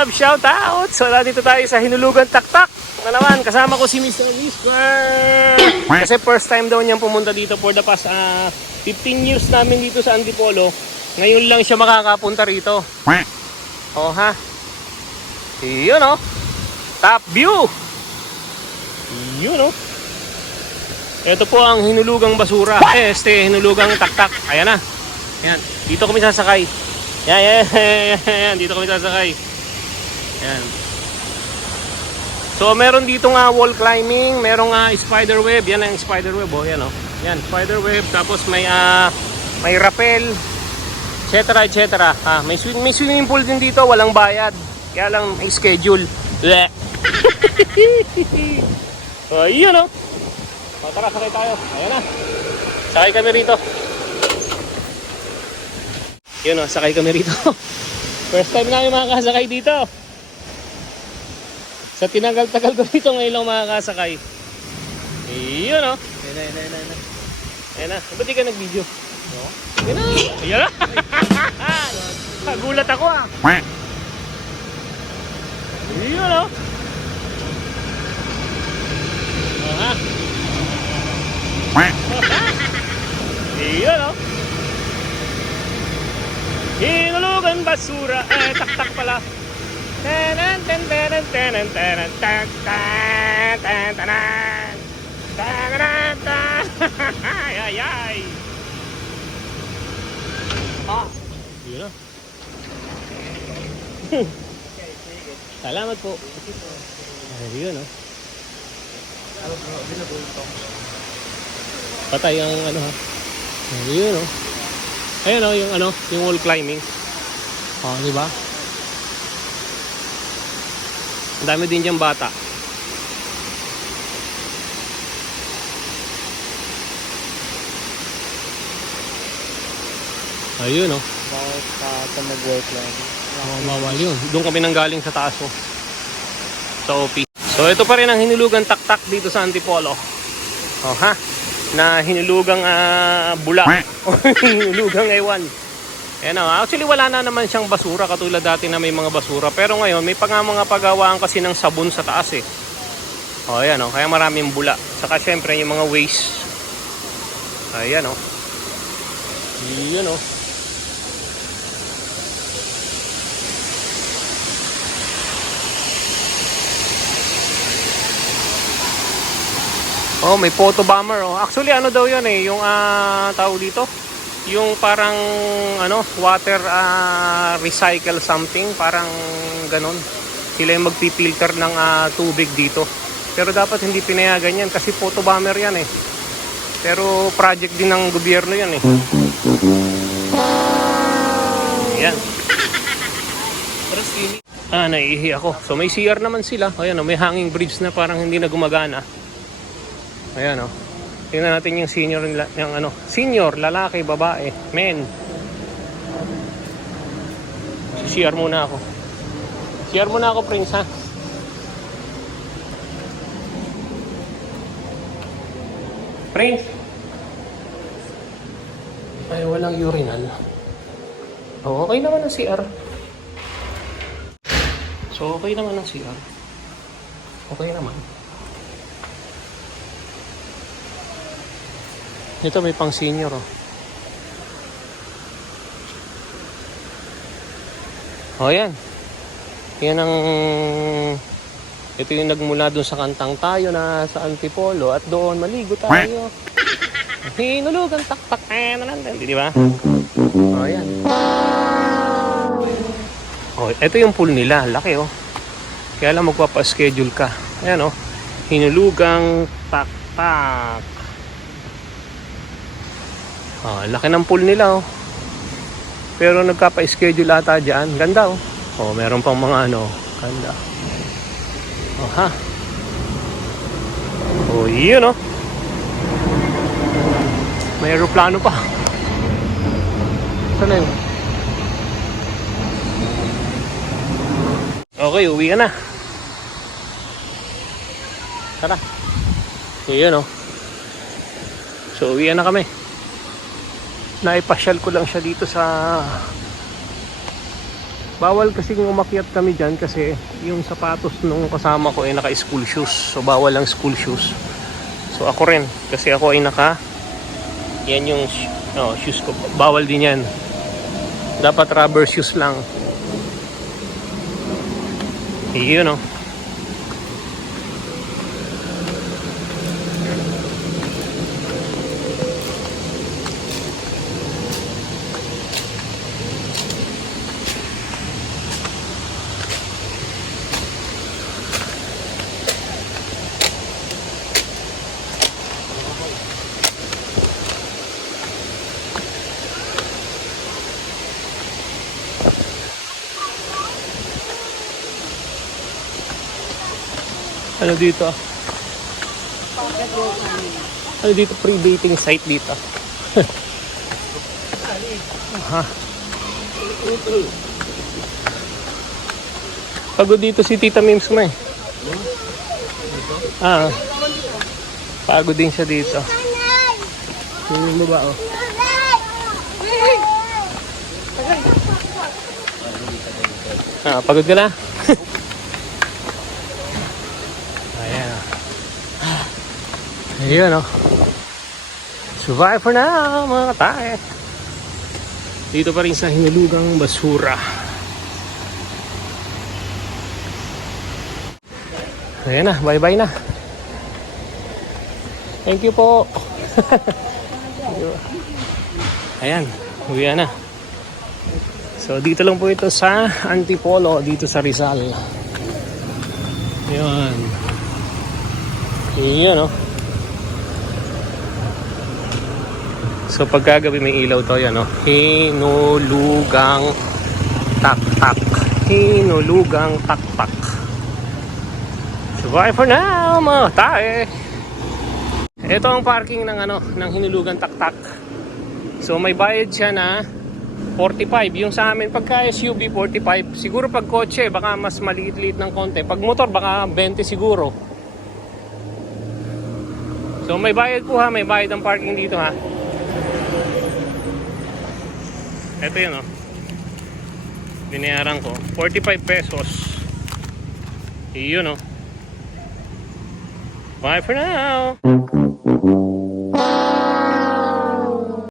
Kalab, shout out! So nandito tayo sa Hinulugan Taktak na naman, kasama ko si Mr. Whisker. Kasi first time daw niyang pumunta dito for the past 15 years namin dito sa Antipolo. Ngayon lang siya makakapunta rito. Oh ha. Yun oh. Top view. Yun oh. Ito po ang Hinulugang Basura. Hinulugang Taktak. Ayan na. Ayan. Dito kami sasakay. Yan. Dito kami sasakay. Yan. So meron dito nga wall climbing, merong spider web. Yan ang spider web oh, yan oh. Yan, spider web, tapos may rappel, etc. May swimming pool din dito, walang bayad. Kaya lang may schedule. So, yun oh. O, tara, sakay tayo. Ayan na. Sakay kami rito. Yun o, sakay kami rito. First time namin makakasakay dito. Sa tinagal-tagal ko dito, ngayon lang makakasakay. Yun o. Ayan na. Ba't di ka nag-video? Ayan na. Ayan na. Nagulat ako ah. Yun o. Aha. Yun o. Hinulugan Basura. Taktak pala. Ay. Yun o. Salamat po. Yun o. Patay ang ano ha. Yun o. Ayun o, yung wall climbing. Oh, di ba? Ang dami din diyang bata. Ayun o. Bakit ka mag-work lang? Bawal yun. Doon kami nanggaling sa taas o. Sa OP. So ito pa rin ang Hinulugan Taktak dito sa Antipolo. Oh ha? Na hinulugang bula o hinulugang ewan. Ayan o, actually wala na naman siyang basura katulad dati na may mga basura, pero ngayon may mga pagawaan kasi ng sabon sa taas eh. O ayan o, kaya maraming bula. Saka syempre yung mga waste. Ayan o. Yun o. Oh, may photo bomber oh. Actually ano daw 'yan eh, yung tawag dito, yung parang water recycle something, parang ganon. Sila yung magpipilter ng tubig dito. Pero dapat hindi pinayagan 'yan kasi photo bomber 'yan eh. Pero project din ng gobyerno 'yan eh. Yan. Naiihi ako. So may CR naman sila. Ayan oh, may hanging bridge na parang hindi na gumagana. Ayan o. Tingnan natin yung senior, lalaki, babae, men. CR muna ako. CR muna ako, Prince, ha? Prince! Ay, walang urinal. Oh, okay naman ang CR. So, okay naman ang CR. Okay naman. Ito may pang senior oh. Oh yan. Yan ang ito yung nagmula doon sa Kantang Tayo na sa Antipolo at doon maligo tayo. Hinulugan taktak di ba? Oh yan. Oh, ito yung pool nila, laki oh. Kaya lang magpapa-schedule ka. Ayan oh. Hinulugang taktak. Laki ng pool nila oh. Pero nagkapa-schedule ata dyan. Ganda oh. Oh, meron pang mga ganda. Oh ha. Oh, yun oh. May aeroplano pa. Saan na yun? Okay, uwi ka na. Tara. So yun oh. So uwi na kami. Naipasyal ko lang siya dito sa Bawal kasi umakyat kami dyan kasi yung sapatos nung kasama ko ay naka-school shoes. So bawal ang school shoes. So ako rin kasi ako ay yan yung shoes ko. Bawal din yan. Dapat rubber shoes lang. Yun o. Ano dito? Ano dito? Pre-dating site dito. Aha. Pagod dito si Tita Mims mo eh. Pagod din siya dito. Yung baba oh. Pagod ka na? Ayan o. Survive for now mga katay. Dito pa rin sa hinulugang basura. Ayan na, bye bye na. Thank you po. Ayan, uwi na. So dito lang po ito sa Antipolo, dito sa Rizal. Ayan. Ayan o. So pagkagabi may ilaw to, yan, no? Hinulugang taktak. Hinulugang taktak. So bye for now mga tae. Ito ang parking ng hinulugang taktak. So may bayad siya na 45. Yung sa amin pagka SUV 45. Siguro pag kotse baka mas maliit-liit ng konti. Pag motor baka 20 siguro. So may bayad po ha, may bayad ang parking dito ha. Ito yun o. Binayaran ko 45 pesos. Yun o. Bye for now.